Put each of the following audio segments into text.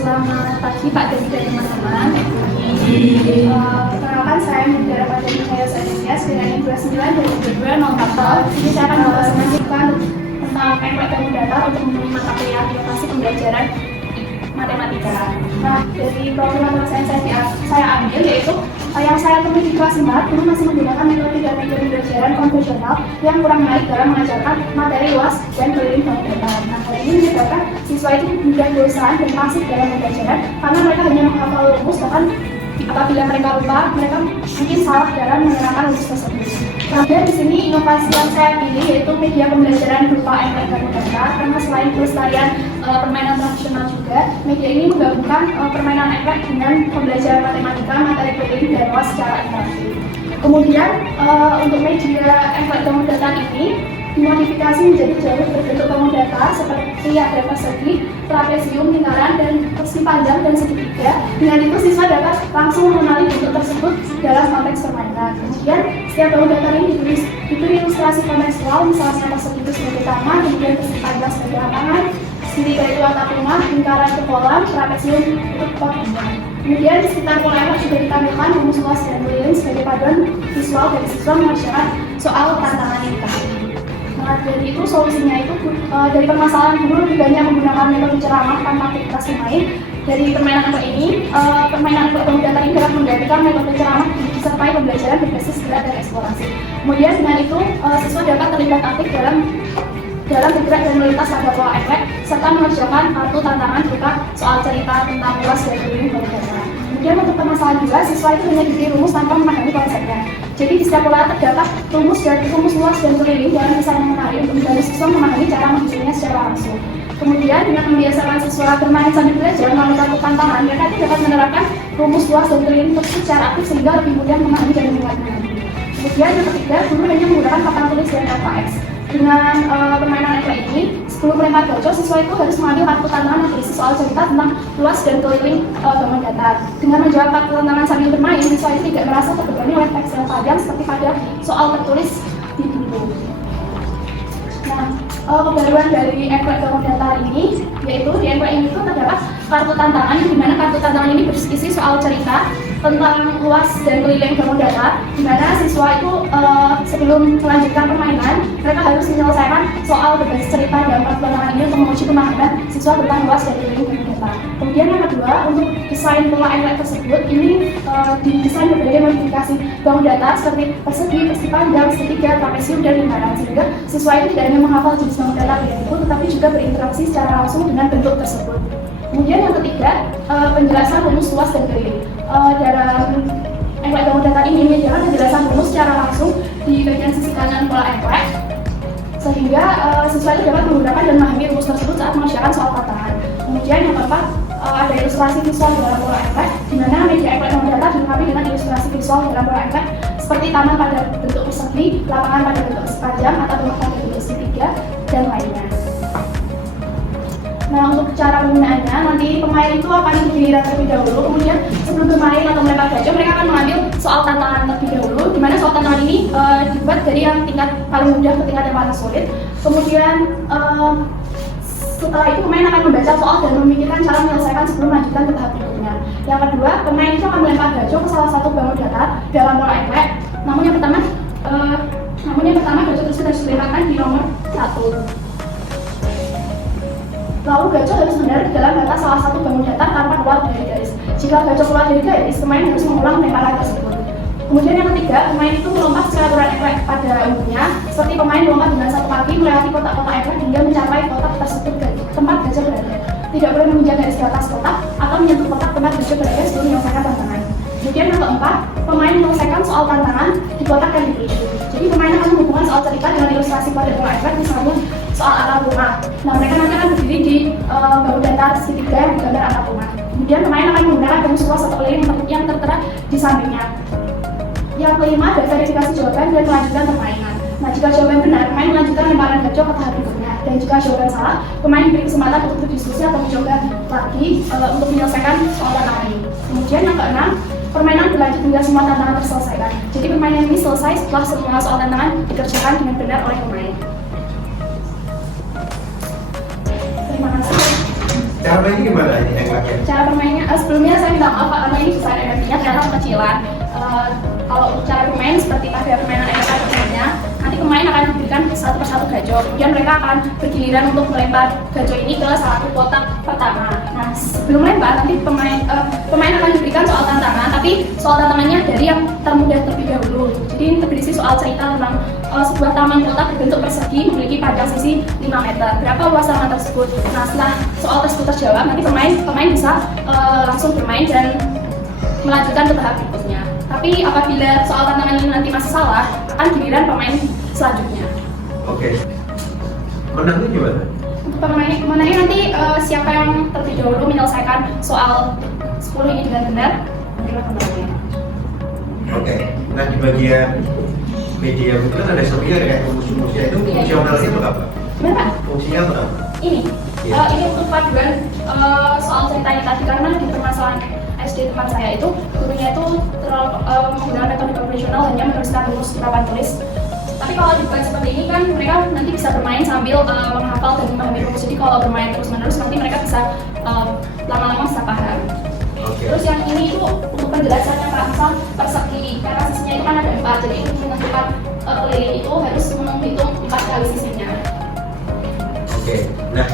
Selamat pagi Pak dan teman-teman. Perkenalkan saya Mutiara Madani Hayos Aditya dengan 29 2022 Ini saya akan membahas tentang MPK dan data untuk memenuhi mata kuliah aplikasi pembelajaran matematika. Nah, dari program saya ambil yaitu yang saya temui di kelas 4 ini masih menggunakan metode dan metode pembelajaran konvensional yang kurang baik dalam mengajarkan materi luas dan keliling banyak data. Nah, hal ini menyebabkan siswa itu mudah bosan dan pasif dalam pembelajaran karena mereka hanya menghafal rumus, bahkan apabila mereka lupa, mereka mungkin salah dalam menerapkan rumus tersebut. Kemudian di sini inovasi yang saya pilih yaitu media pembelajaran berupa MPK dan data, karena selain pelestarian permainan tradisional juga, media ini menggabungkan permainan MPK dengan pembelajaran matematika, materi keliling dan luas secara interaktif. Kemudian untuk media MPK dan data ini dimodifikasi menjadi jalur berbentuk bangun data seperti ada persegi, trapesium, lingkaran, dan persegi panjang dan segitiga. Dengan itu siswa dapat langsung mengenali bentuk tersebut dalam konteks permainan. Kemudian setiap bangun data ini diberi ilustrasi kontekstual, misalnya persegi itu sebagai taman, kemudian persegi panjang sebagai lapangan, segitiga itu atap rumah, lingkaran itu kolam, trapesium itu pot panjang. Kemudian di sekitar pola juga ditampilkan rumus luas dan keliling sebagai paduan visual dari siswa mengerjakan soal tantangan ini. Nah, dari itu solusinya itu dari permasalahan guru lebih banyak menggunakan metode ceramah tanpa aktivitas bermain. Dari permainan MPK ini, permainan MPK data ini dapat menggantikan metode ceramah disertai pembelajaran berbasis gerak dan eksplorasi. Kemudian dengan itu siswa dapat terlibat aktif dalam bergerak dan melintas pada pola efek serta mengerjakan kartu tantangan berupa soal cerita tentang luas dan keliling banyak data. Kemudian untuk permasalahan juga, siswa itu hanya diberi rumus tanpa memahami konsepnya. Jadi di setiap pola terdapat rumus luas dan keliling dalam kisah yang menarik untuk membantu siswa memahami cara menyusunnya secara langsung. Kemudian dengan membiasakan siswa bermain sambil belajar melalui kartu tantangan, mereka itu dapat menerapkan rumus luas dan keliling tersebut secara aktif sehingga lebih mudah memahami dan mengingatnya. Kemudian yang ketiga, guru hanya menggunakan papan tulis dan LKX. Dengan permainan MPK ini, sebelum melempar gacor, siswa itu harus mengambil kartu tantangan yang berisi soal cerita tentang luas dan keliling bangun data. Dengan menjawab kartu tantangan sambil bermain, siswa itu tidak merasa terbebani oleh teks yang panjang seperti pada soal tertulis di buku. Nah, kebaruan dari MPK bangun data ini, yaitu di MPK ini itu terdapat kartu tantangan, di mana kartu tantangan ini berisi soal cerita tentang luas dan keliling bangun data, di mana siswa itu sebelum melanjutkan permainan, mereka harus menyelesaikan soal berbasis cerita dalam kartu tantangan ini untuk menguji pemahaman siswa tentang luas dan keliling bangun data. Kemudian yang kedua, untuk desain pola MPK tersebut, ini didesain berbagai modifikasi bangun data seperti persegi, persegi panjang, segitiga, trapesium, dan lingkaran, sehingga siswa itu tidak hanya menghafal jenis bangun data itu, tetapi juga berinteraksi secara langsung dengan bentuk tersebut. Kemudian yang ketiga, penjelasan rumus luas dan keliling. Dalam MPK bangun data ini menyediakan penjelasan rumus secara langsung di bagian sisi kanan pola MPK, sehingga siswa itu dapat menggunakan dan memahami rumus tersebut saat mengerjakan soal tantangan. Kemudian yang keempat, ada ilustrasi visual dalam pola MPK, di mana media MPK bangun data dilengkapi dengan ilustrasi visual dalam pola MPK seperti taman pada bentuk persegi, lapangan pada bentuk sepanjang, atau rumah pada bentuk segitiga, dan lainnya. Nah, untuk cara penggunaannya, nanti pemain itu akan dipilih terlebih dahulu. Kemudian sebelum bermain atau melempar gacor, mereka akan mengambil soal tantangan terlebih dahulu, di mana soal tantangan ini dibuat dari yang tingkat paling mudah ke tingkat yang paling sulit. Kemudian setelah itu pemain akan membaca soal dan memikirkan cara menyelesaikan sebelum melanjutkan ke tahap berikutnya. Yang kedua, pemain itu akan melempar gacor ke salah satu bangun data dalam pola MPK. Namun yang pertama gacor tersebut harus dilemparkan di nomor 1. Lalu gacor harus mendarat di dalam batas salah satu bangun data tanpa keluar dari garis. Jika gacor keluar dari garis, pemain harus mengulang lemparan tersebut. Kemudian yang ketiga, pemain itu melompat secara aturan MPK pada umumnya, seperti pemain melompat dengan satu kaki melewati kotak-kotak MPK hingga mencapai kotak tersebut tempat gacor berada. Tidak boleh menginjak garis di atas kotak atau menyentuh kotak tempat gacor berada sebelum menyelesaikan tantangan. Kemudian yang keempat, pemain menyelesaikan soal tantangan di kotak yang dituju. Jadi pemain akan menghubungkan soal cerita dengan ilustrasi pada pola MPK, misalnya soal atap rumah. Nah, mereka nanti akan berdiri di bangun data segitiga yang digambar atap rumah. Kemudian pemain akan menggunakan rumus luas atau keliling yang tertera di sampingnya. Yang kelima, ada verifikasi jawaban dan melanjutkan permainan. Nah, jika jawaban benar, pemain melanjutkan lemparan gacor ke tahap berikutnya. Dan jika jawaban salah, pemain diberi kesempatan untuk berdiskusi atau mencoba lagi untuk menyelesaikan soal tantangan ini. Kemudian yang keenam, permainan berlanjut hingga semua tantangan terselesaikan. Jadi permainan ini selesai setelah semua soal tantangan dikerjakan dengan benar oleh pemain. Terima kasih. Cara mainnya gimana ini engleknya? Cara bermainnya, sebelumnya saya minta maaf karena ini susah energinya ternyata kecilan. Kalau untuk cara bermain seperti pada permainan englek sebelumnya, nanti pemain akan diberikan satu persatu gajo, kemudian mereka akan bergiliran untuk melempar gajo ini ke satu kotak pertama. Nah, sebelum melempar nanti pemain akan diberikan soal tantangan, tapi soal tantangannya dari yang termudah terlebih dahulu. Jadi ini berisi soal cerita tentang sebuah taman kota berbentuk persegi memiliki panjang sisi 5 meter. Berapa luas taman tersebut? Nah, setelah soal tersebut terjawab, nanti pemain bisa langsung bermain dan melanjutkan ke tahap berikutnya. Tapi apabila soal tantangan ini nanti masih salah, akan giliran pemain selanjutnya. Oke. Menangnya gimana? Untuk pemenangnya nanti siapa yang terlebih dahulu menyelesaikan soal 10 ini dengan benar, itulah pemenangnya. Oke. Nah, di bagian media itu kan ada seminar ya, fungsi-fungsinya itu fungsionalnya itu apa? Gimana Pak? Fungsinya itu apa? Ini, Iya. ini untuk paduan soal ceritanya tadi, karena di permasalahan SD tempat saya itu gurunya itu terlalu menggunakan metode konvensional, hanya meneruskan rumus di papan tulis. Tapi kalau dibuat seperti ini kan mereka nanti bisa bermain sambil menghafal dan memahami rumus. Jadi kalau bermain terus-menerus nanti mereka bisa lama-lama bisa paham. Oke. Terus yang ini itu untuk penjelasannya Pak, misal persegi, karena sisinya itu kan ada 4, jadi untuk menentukan keliling itu harus menghitung 4 kali sisinya. Oke. Nah,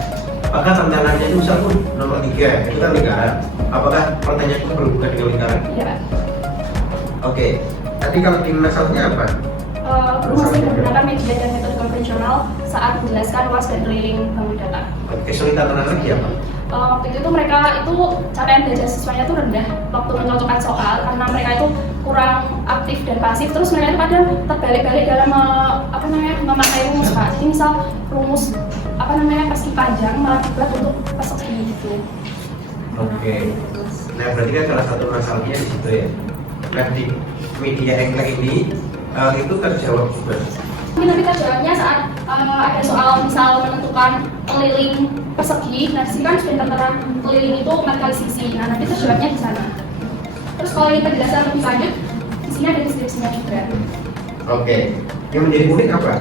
apakah tantangannya itu misalnya nomor 3 itu kan lingkaran? Apakah pertanyaan itu berhubungan dengan lingkaran? Iya Pak. Oke. Tadi kalau tim nasalnya apa? Masih menggunakan media dan metode konvensional saat menjelaskan luas dan keliling bangun data. Kesulitan lagi apa? Waktu itu mereka itu capaian belajar siswanya itu rendah waktu mencocokkan soal karena mereka itu kurang aktif dan pasif, terus mereka itu kadang terbalik-balik dalam memakai rumus Pak. Jadi misal rumus persegi panjang malah dibuat untuk persegi gitu. Oke. Nah, berarti kan salah satu masalahnya di situ ya. Nah, di media englek ini itu terjawab juga. Tapi terjawabnya saat ada soal misal menentukan keliling persegi, nah sini kan sudah tertera keliling itu 4 kali sisi. Nah, nanti terjawabnya di sana. Terus kalau ini penjelasan lebih lanjut, di sini ada deskripsinya juga. Oke. Yang menjadi unik apa?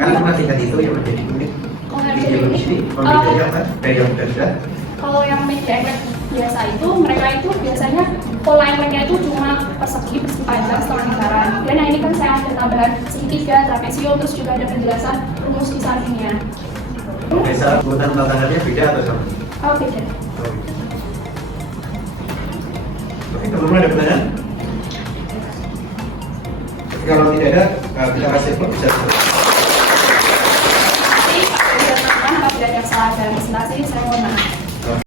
Kan pernah tingkat itu yang menjadi unik. Kalau yang Di menjadi film unik, sini pembedanya apa? Dari yang sudah. kalau yang media englek biasa itu mereka itu biasanya pola engleknya itu cuma persegi panjang setengah lingkaran. Dan yang ini kan saya ada tambahan segitiga, trapesio, terus juga ada penjelasan rumus di sampingnya. Oke, salah urutan tantangannya beda atau sama? Oh beda. Oke, teman-teman ada pertanyaan? Kalau tidak ada, kita kasih plot bisa. Tapi teman-teman apabila ada yang salah dalam presentasi, saya mohon maaf.